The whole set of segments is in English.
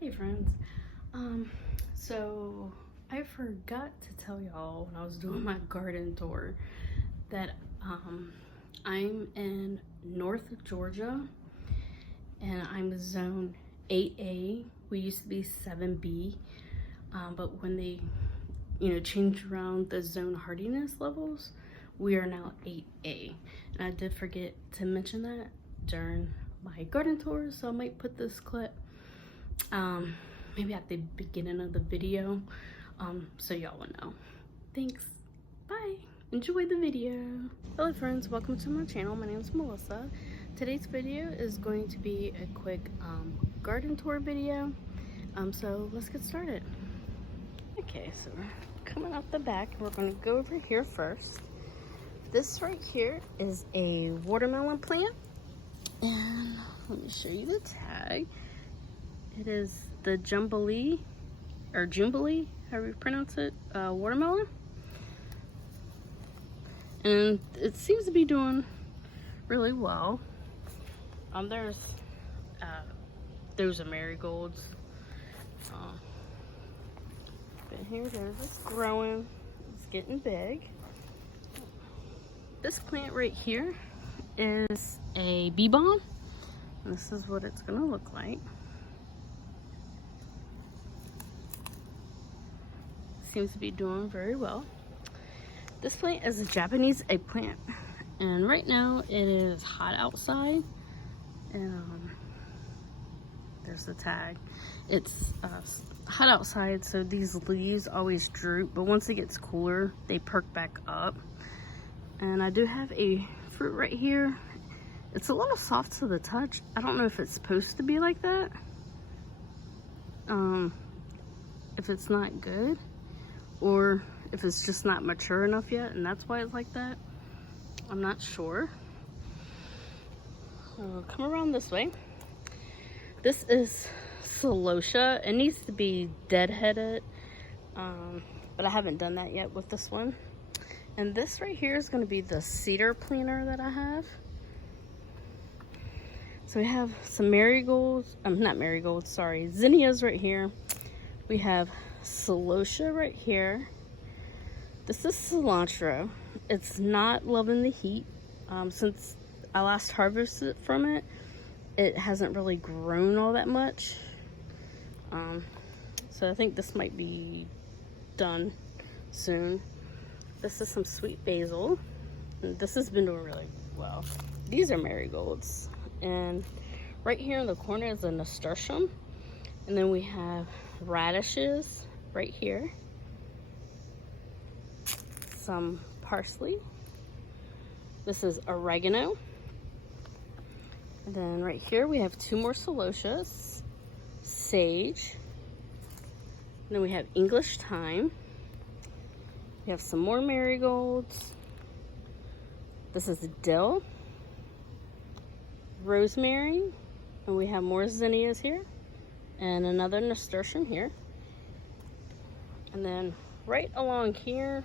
Hey friends, so I forgot to tell y'all when I was doing my garden tour that I'm in North Georgia and I'm zone 8A. We used to be 7B, but when they changed around the zone hardiness levels, we are now 8A. And I did forget to mention that during my garden tour, so I might put this clip maybe at the beginning of the video, so y'all will know. Thanks, bye, enjoy the video. Hello friends, welcome to my channel. My name is Melissa. Today's video is going to be a quick garden tour video, so let's get started. Okay, so we're coming out the back. We're going to go over here first. This right here is a watermelon plant, and let me show you the tag. It is the Jubilee, or Jubilee, however you pronounce it, watermelon. And it seems to be doing really well. Those are marigolds. But here it is, it's growing, it's getting big. This plant right here is a bee balm. This is what it's gonna look like. Seems to be doing very well. This plant is a Japanese eggplant, and right now it is hot outside, and there's the tag. It's hot outside, so these leaves always droop, but once it gets cooler they perk back up. And I do have a fruit right here. It's a little soft to the touch. I don't know if it's supposed to be like that, if it's not good, or if it's just not mature enough yet and that's why it's like that. I'm not sure. Come around this way. This is celosia. It needs to be deadheaded, but I haven't done that yet with this one. And this right here is going to be the cedar planter that I have. So we have some marigolds, not marigolds, sorry, zinnias right here. We have celosia right here. This is cilantro. It's not loving the heat. Since I last harvested from it, it hasn't really grown all that much. So I think this might be done soon. This is some sweet basil. And this has been doing really well. These are marigolds. And right here in the corner is a nasturtium. And then we have radishes right here. Some parsley. This is oregano. And then right here we have two more celosias, sage. And then we have English thyme. We have some more marigolds. This is dill, rosemary, and we have more zinnias here, and another nasturtium here. And then right along here,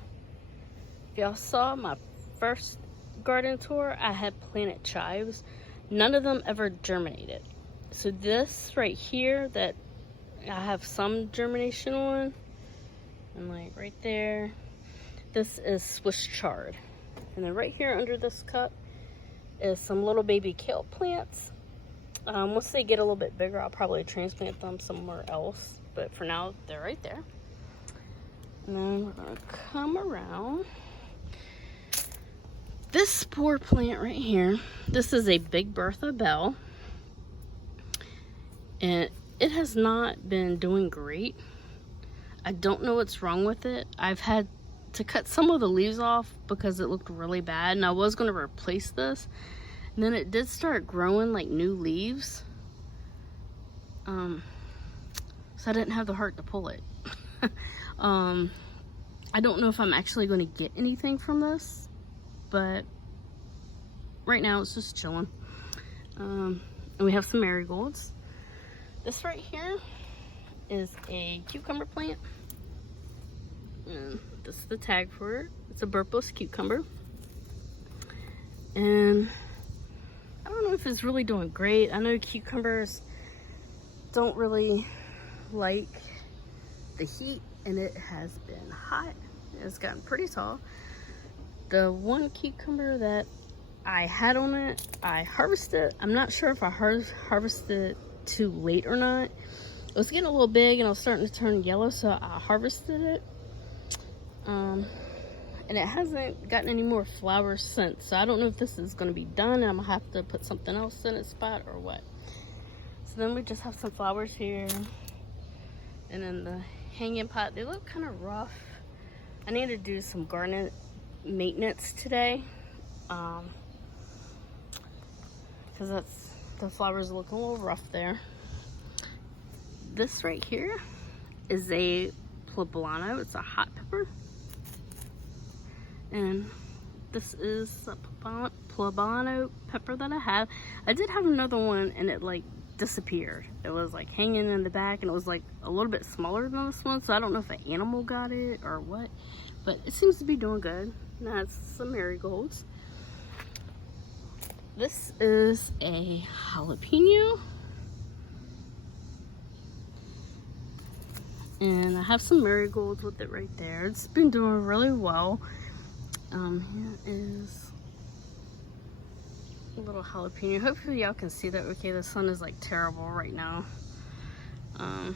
if y'all saw my first garden tour, I had planted chives. None of them ever germinated. So this right here that I have some germination on, and like right there, this is Swiss chard. And then right here under this cup is some little baby kale plants. Once they get a little bit bigger, I'll probably transplant them somewhere else. But for now, they're right there. And then we're gonna come around. This poor plant right here, this is a Big Bertha Bell. And it has not been doing great. I don't know what's wrong with it. I've had to cut some of the leaves off because it looked really bad, and I was going to replace this. And then it did start growing like new leaves. So I didn't have the heart to pull it. I don't know if I'm actually going to get anything from this, but right now it's just chilling. And we have some marigolds. This right here is a cucumber plant. And this is the tag for it. It's a Burpless cucumber. And I don't know if it's really doing great. I know cucumbers don't really like the heat, and it has been hot. It's gotten pretty tall. The one cucumber that I had on it, I harvested. I'm not sure if I harvested too late or not. It was getting a little big and it was starting to turn yellow, so I harvested it. And it hasn't gotten any more flowers since, so I don't know if this is going to be done and I'm going to have to put something else in its spot or what. So then we just have some flowers here. And then the hanging pot, they look kind of rough. I need to do some garden maintenance today. Because the flowers look a little rough there. This right here is a poblano. It's a hot pepper. And this is a poblano pepper that I have. I did have another one and it like disappeared. It was like hanging in the back and it was like a little bit smaller than this one, so I don't know if an animal got it or what, but it seems to be doing good. Now it's some marigolds. This is a jalapeno, and I have some marigolds with it right there. It's been doing really well. Here is a little jalapeno. Hopefully y'all can see that okay. The sun is like terrible right now. I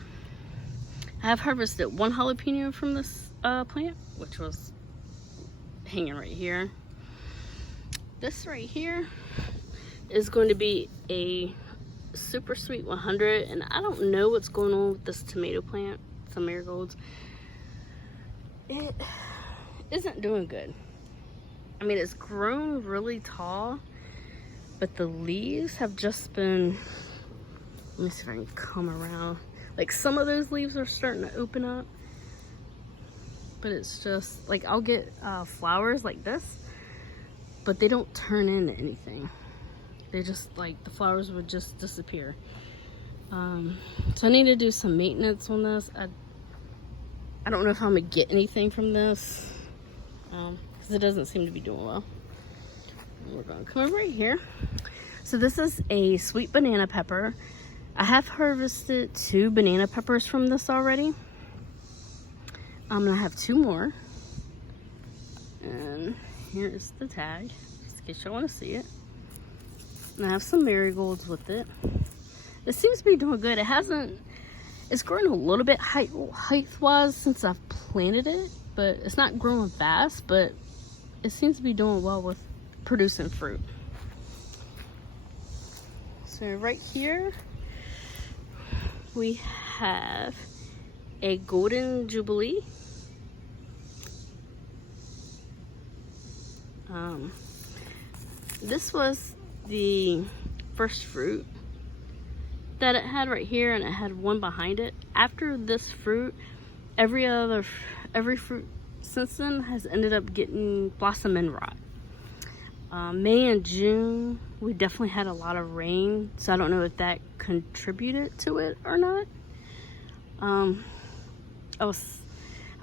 have harvested one jalapeno from this plant, which was hanging right here. This right here is going to be a super sweet 100, and I don't know what's going on with this tomato plant, some marigolds. It isn't doing good. I mean, it's grown really tall, but the leaves have just been, let me see if I can come around. Like some of those leaves are starting to open up, but it's just like I'll get flowers like this, but they don't turn into anything. They just like, the flowers would just disappear. So I need to do some maintenance on this. I don't know if I'm gonna get anything from this, because it doesn't seem to be doing well. We're gonna come over right here. So this is a sweet banana pepper. I have harvested 2 banana peppers from this already. I'm gonna have 2 more. And here's the tag, just in case you want to see it. And I have some marigolds with it. It seems to be doing good. It's growing a little bit height-wise since I've planted it, but it's not growing fast, but it seems to be doing well with producing fruit. So right here we have a golden jubilee. This was the first fruit that it had right here, and it had one behind it. After this fruit, every fruit since then has ended up getting blossom and rot. May and June, we definitely had a lot of rain, so I don't know if that contributed to it or not. I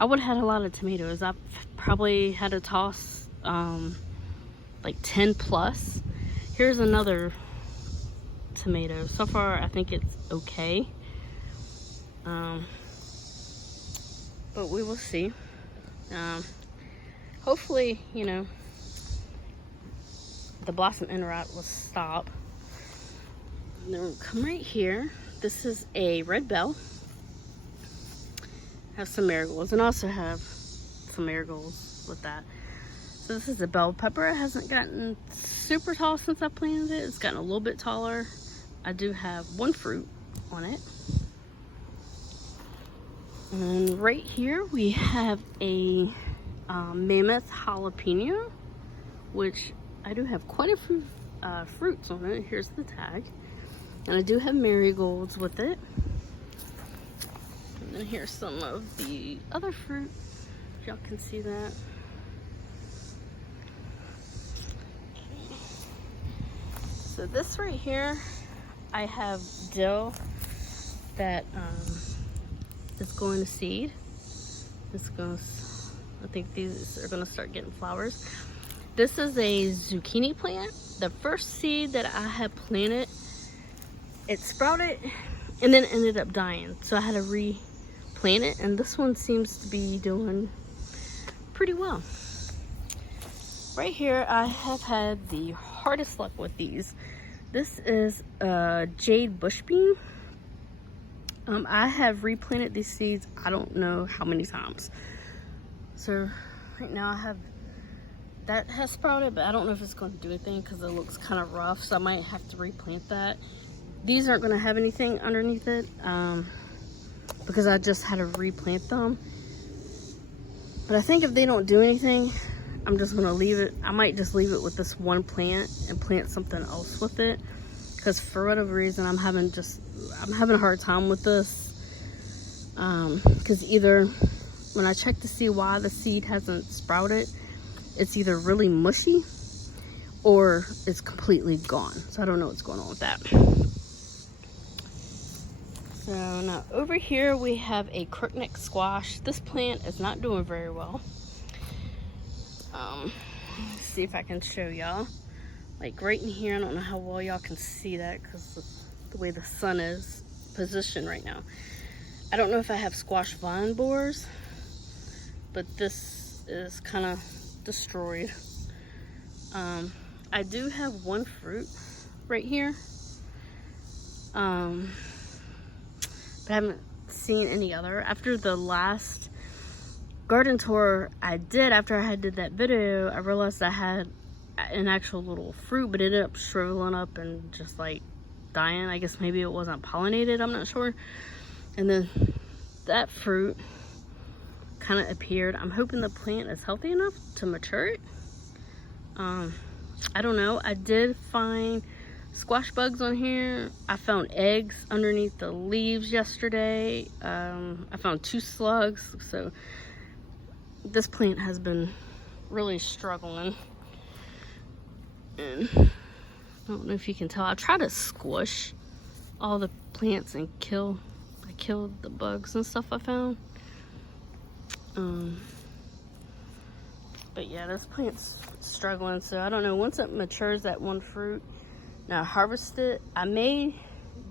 would have had a lot of tomatoes. I probably had to toss like 10 plus. Here's another tomato. So far I think it's okay, but we will see. Hopefully, you know, the blossom end rot will stop. And then we'll come right here. This is a red bell. Have some marigolds, and also have some marigolds with that. So this is a bell pepper. It hasn't gotten super tall since I planted it. It's gotten a little bit taller. I do have 1 fruit on it. And right here we have a mammoth jalapeno, which I do have quite a few fruits on it. Here's the tag. And I do have marigolds with it. And then here's some of the other fruit. If y'all can see that. So this right here, I have dill that is going to seed. I think these are going to start getting flowers. This is a zucchini plant. The first seed that I had planted, it sprouted and then it ended up dying. So I had to replant it, and this one seems to be doing pretty well. Right here, I have had the hardest luck with these. This is a jade bush bean. I have replanted these seeds I don't know how many times. So right now I have that has sprouted, but I don't know if it's going to do anything because it looks kind of rough, so I might have to replant that. These aren't going to have anything underneath it because I just had to replant them. But I think if they don't do anything, I'm just going to leave it. I might just leave it with this one plant and plant something else with it, because for whatever reason I'm having a hard time with this, because either when I check to see why the seed hasn't sprouted, it's either really mushy or it's completely gone. So I don't know what's going on with that. So now over here we have a crookneck squash. This plant is not doing very well. Let's see if I can show y'all. Like right in here, I don't know how well y'all can see that because of the way the sun is positioned right now. I don't know if I have squash vine borers, but this is kind of destroyed. I do have one fruit right here, but I haven't seen any other. After the last garden tour I did, after I did that video, I realized I had an actual little fruit, but it ended up shriveling up and just like dying. I guess maybe it wasn't pollinated, I'm not sure. And then that fruit kind of appeared. I'm hoping the plant is healthy enough to mature it. I don't know. I did find squash bugs on here. I found eggs underneath the leaves yesterday. I found 2 slugs. So this plant has been really struggling. And I don't know if you can tell. I try to squish all the plants and I killed the bugs and stuff I found. But yeah, this plant's struggling, so I don't know. Once it matures, that one fruit, now harvest it. I may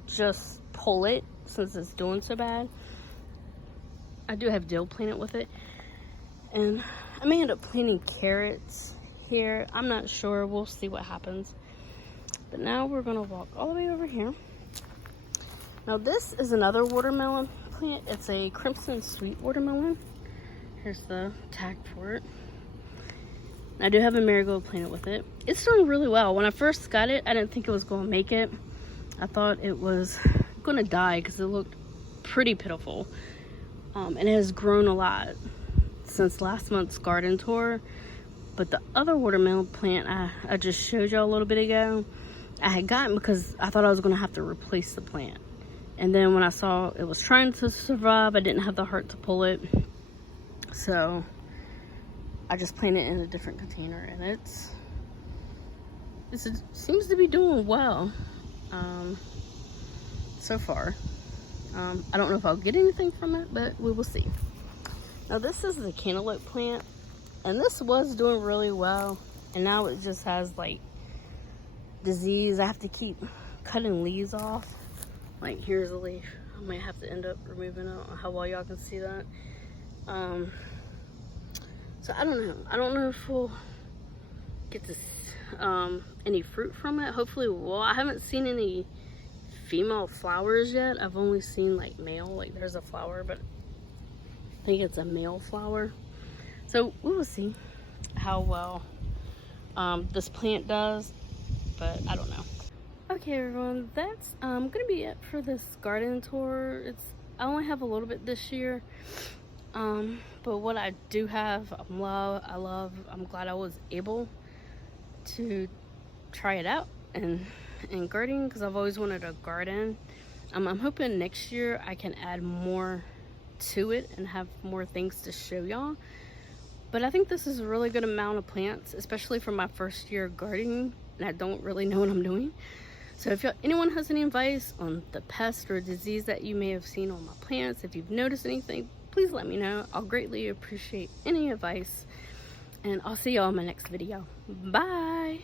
just pull it since it's doing so bad. I do have dill planted with it, and I may end up planting carrots here. I'm not sure. We'll see what happens. But now we're gonna walk all the way over here. Now this is another watermelon plant. It's a crimson sweet watermelon. Here's the tag for it. I do have a marigold planted with it. It's doing really well. When I first got it, I didn't think it was going to make it. I thought it was going to die because it looked pretty pitiful. And it has grown a lot since last month's garden tour. But the other watermelon plant I just showed y'all a little bit ago, I had gotten because I thought I was going to have to replace the plant. And then when I saw it was trying to survive, I didn't have the heart to pull it. So I just planted it in a different container, and it seems to be doing well so far. I don't know if I'll get anything from it, but we will see. Now this is the cantaloupe plant, and this was doing really well, and now it just has like disease. I have to keep cutting leaves off. Like here's a leaf. I might have to end up removing it. I don't know how well y'all can see that. So I don't know. I don't know if we'll get this any fruit from it. Hopefully we will. I haven't seen any female flowers yet. I've only seen like male. Like there's a flower, but I think it's a male flower. So we will see how well this plant does, but I don't know. Okay everyone, that's gonna be it for this garden tour. I only have a little bit this year. But what I do have, I'm glad I was able to try it out and gardening, because I've always wanted a garden. I'm hoping next year I can add more to it and have more things to show y'all. But I think this is a really good amount of plants, especially for my first year gardening, and I don't really know what I'm doing. So if anyone has any advice on the pest or disease that you may have seen on my plants, if you've noticed anything, please let me know. I'll greatly appreciate any advice, and I'll see y'all in my next video. Bye.